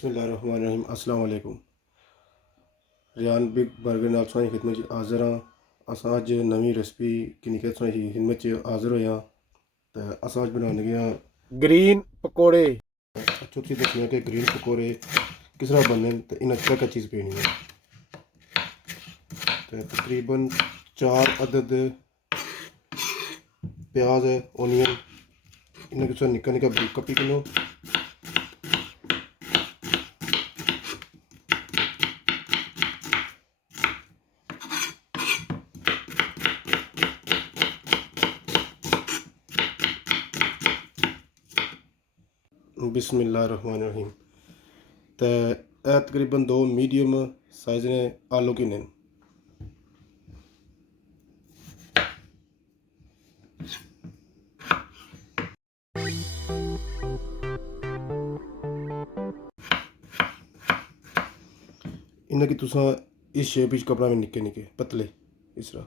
बिस्मिल्लाहिर्रहमानिर्रहीम। अस्सलाम वालेकुम। रियान बिग बर्गर नाल तुहाडी खिदमत च हाज़र हाँ। असां अज नवीं रेसिपी किन्नी तुहाडी खिदमत च हाज़र होए हाँ। ते असां अज बनाने लगे हाँ ग्रीन पकौड़े। अच्छा तुसीं दस्सने कि ग्रीन पकौड़े किस तरह बनने ते इन्हां क्या क्या चीज़ पेनी है। ते तकरीबन 4 अदद प्याज है, ओनियन, इन्हें तुसीं निक्का निक्का बरीक कट्टी किनो। बिस्मिल्लाहिर्रहमानिर्रहीम। ते तकरीबन 2 मीडियम साइज़ ने आलू की ने। इन्हें कि तुसां इस शेप कपड़ा में निक्के निक्के पतले इस तरह।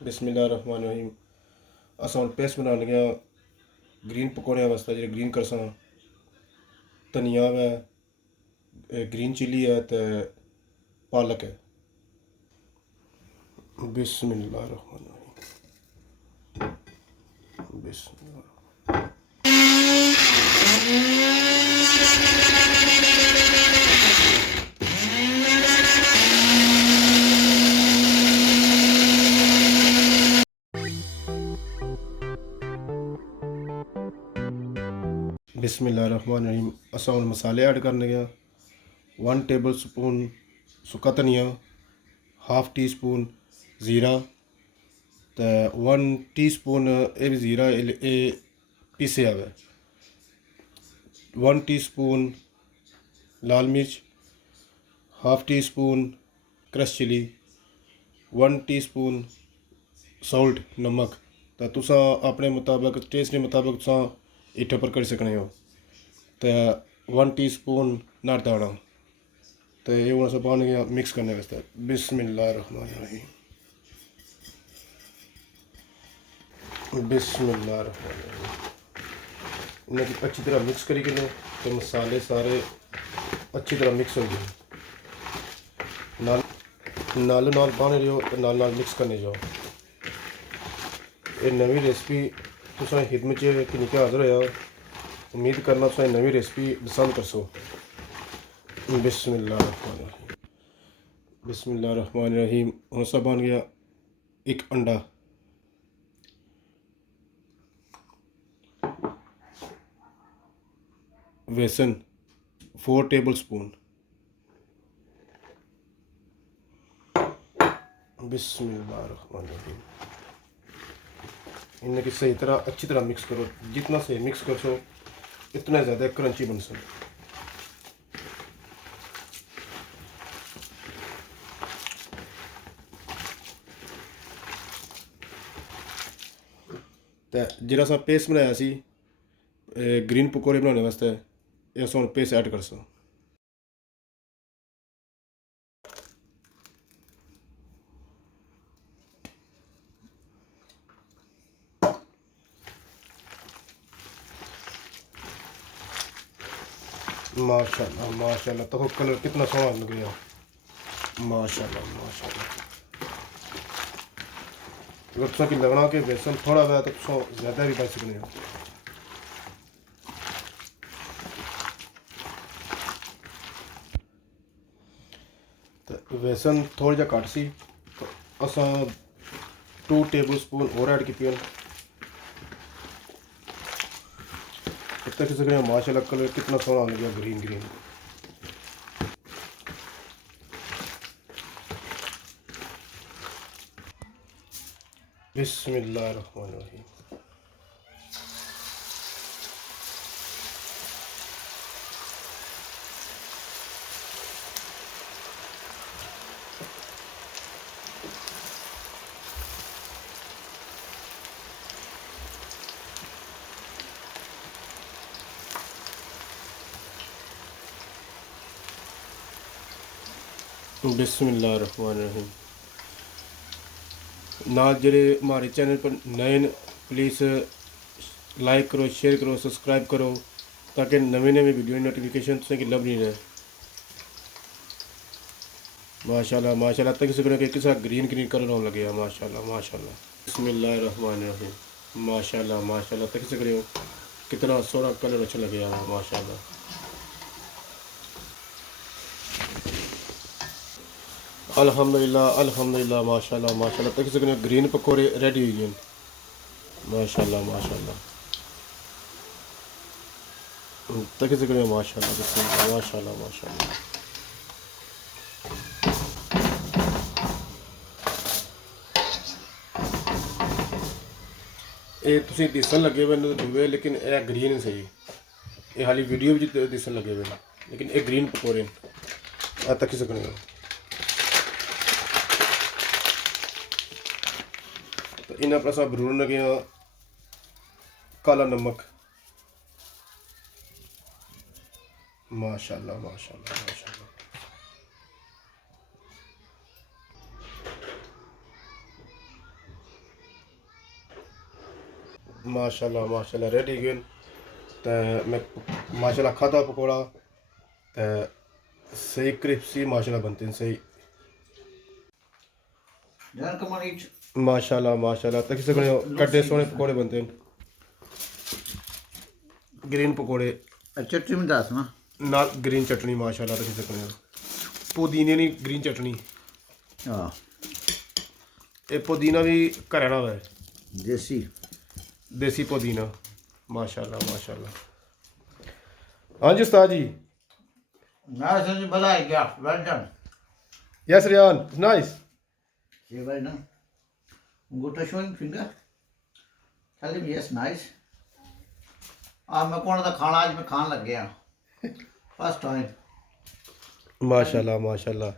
बिस्मिल्लाहिर्रहमानिर्रहीम। असां पेस्ट बनाने लगे ग्रीन पकौड़े वास्ते। जो ग्रीन करसां धनिया है, ग्रीन चिली है, तो पालक है। बिस्मिल्लाहिर्रहमानिर्रहीम। बिस्मिल्लाह। बिस्मिल्लाहिर्रहमानिर्रहीम। असां हुण मसाले ऐड करने लगे 1 टेबल स्पून सुक्का धनिया, हाफ टी स्पून जीरा, तो 1 टी स्पून ये भी जीरा ये पीसे हुआ, 1 टी स्पून लाल मिर्च, half teaspoon crush chilli, 1 teaspoon salt नमक। तो तुसां अपने मुताबिक टेस्ट के मुताबिक तुसां इट्ठे पर करी सकने हो। तो 1 टी स्पून नार दाना। तो ये हूँ अस पाने गया मिक्स करने वास्ते। बिस्मिल्लाहिर्रहमानिर्रहीम। बिस्मिल्लाहिर्रहमानिर्रहीम। इन्हें अच्छी तरह मिक्स करी लो तो मसाले सारे अच्छी तरह मिक्स हो गए। नाल पाने रहो तो नाल मिक्स करने जाओ। ये नवी रेसिपी तुसां खिदमत च किन्नी हाज़र होया। उम्मीद करना तुसां नवी रेसिपी पसंद करसो। बिस्मिल्लाहिर्रहमानिर्रहीम। बिस्मिल्लाहिर्रहमानिर्रहीम। हूँ सा बन गया एक अंडा, बेसन 4 टेबल स्पून। बिस्मिल्लाहिर्रहमानिर्रहीम। इन्हें कि सही तरह अच्छी तरह मिक्स करो। जितना सही मिक्स कर सो इतना ज़्यादा क्रंची बन सो। तो जिहड़ा असां पेस्ट बनाया सी ग्रीन पकौड़े बनाने वास्ते, ये अस हुण पेस्ट ऐड करसो। माशाल्लाह माशाल्लाह, तो कलर कितना सोहना लग गया। माशाल्लाह माशाल्लाह। अगर तुसा की लगना कि बेसन थोड़ा हुआ तो तुसा ज़्यादा भी पाई सकने हो। तो बेसन थोड़ा जा घट सी तो असां 2 टेबल स्पून और ऐड की। देख सकते हैं माशाल्लाह कलर कितना सोहना लग गया ग्रीन ग्रीन। बिस्मिल्लाहिर्रहमानिर्रहीम। बिस्मिल्लाहिर्रहमानिर्रहीम। ना जरे हमारे चैनल पर नए न, प्लीज़ लाइक करो, शेयर करो, सब्सक्राइब करो, ताकि नवे नवे वीडियो की नोटिफिकेशन तुसेंगी लभनी रहे। माशाल्लाह माशाल्लाह तक सकने के किसा ग्रीन ग्रीन कलर होने लगे हैं। माशाल्लाह माशाल्लाह। बिस्मिल्लाहिर्रहमानिर्रहीम। माशाल्लाह माशाल्लाह तक सकते हो कितना सोहना कलर अच्छा लगे हैं। माशाल्लाह अल्हम्दुलिल्लाह अल्हम्दुलिल्लाह। माशाल्लाह माशाल्लाह तक सकते ग्रीन पकौड़े रेडी हुई हैं। माशाल्लाह माशाल्लाह तक सकते माशाल्लाह बिस्मिल्लाह माशाल्लाह माशाल्लाह। ये तुसीं दिसन लगे हुए ने दुए, लेकिन यह ग्रीन सही। ये हाली वीडियो भी दिसन लगे हुए, लेकिन ये ग्रीन पकौड़े आ तक सकने हो। तो इन्हें पर अस भरून लगे हाँ काला नमक। माशाल्लाह माशाल्लाह माशाल्लाह। माशाल्लाह माशाल्लाह रेडी गए। तो मैं माशाल्लाह खाधा पकौड़ा तो सही क्रिस्पी माशाल्लाह बनते हैं सही। माशाल्लाह माशाल्लाह तक सकने हो कड्डे सोने पकौड़े बनते हैं। ग्रीन पकौड़े चटनी में दस ना नाल ग्रीन चटनी माशाल्लाह तक सकने हो। पुदीने नी ग्रीन चटनी। हाँ ये पुदीना भी घरै दा है, देसी देसी पुदीना। माशाल्लाह माशाल्लाह। हाँ जी उस्ताद जी। Nice and balai, yeah, well done. Yes Riyan nice. Say well done. Good to showing finger. Tell him yes, nice. मैं कौन सा खाना आज मैं खान लग गया फर्स्ट टाइम। माशाल्लाह माशाल्लाह।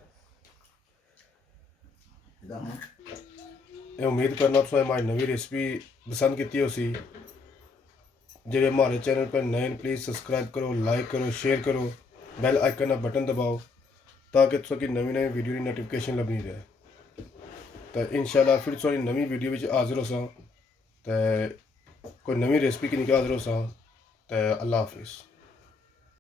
ये उम्मीद करना तुसें हमारी नवी रेसिपी पसंद की होसी। जेह्ड़े हमारे चैनल पर नए प्लीज़ सब्सक्राइब करो, लाइक करो, शेयर करो, बेल आइकन का बटन दबाओ, ताकि तुसेंगी नवी नवी वीडियो की नोटिफिकेशन लभनी रहे। तो इंशाल्लाह फिर तुसेंगी नवी वीडियो में हाजिर होसां, तो कोई नवी रेसिपी की निकाल हाजिर होसां। तो अल्लाह हाफिज़।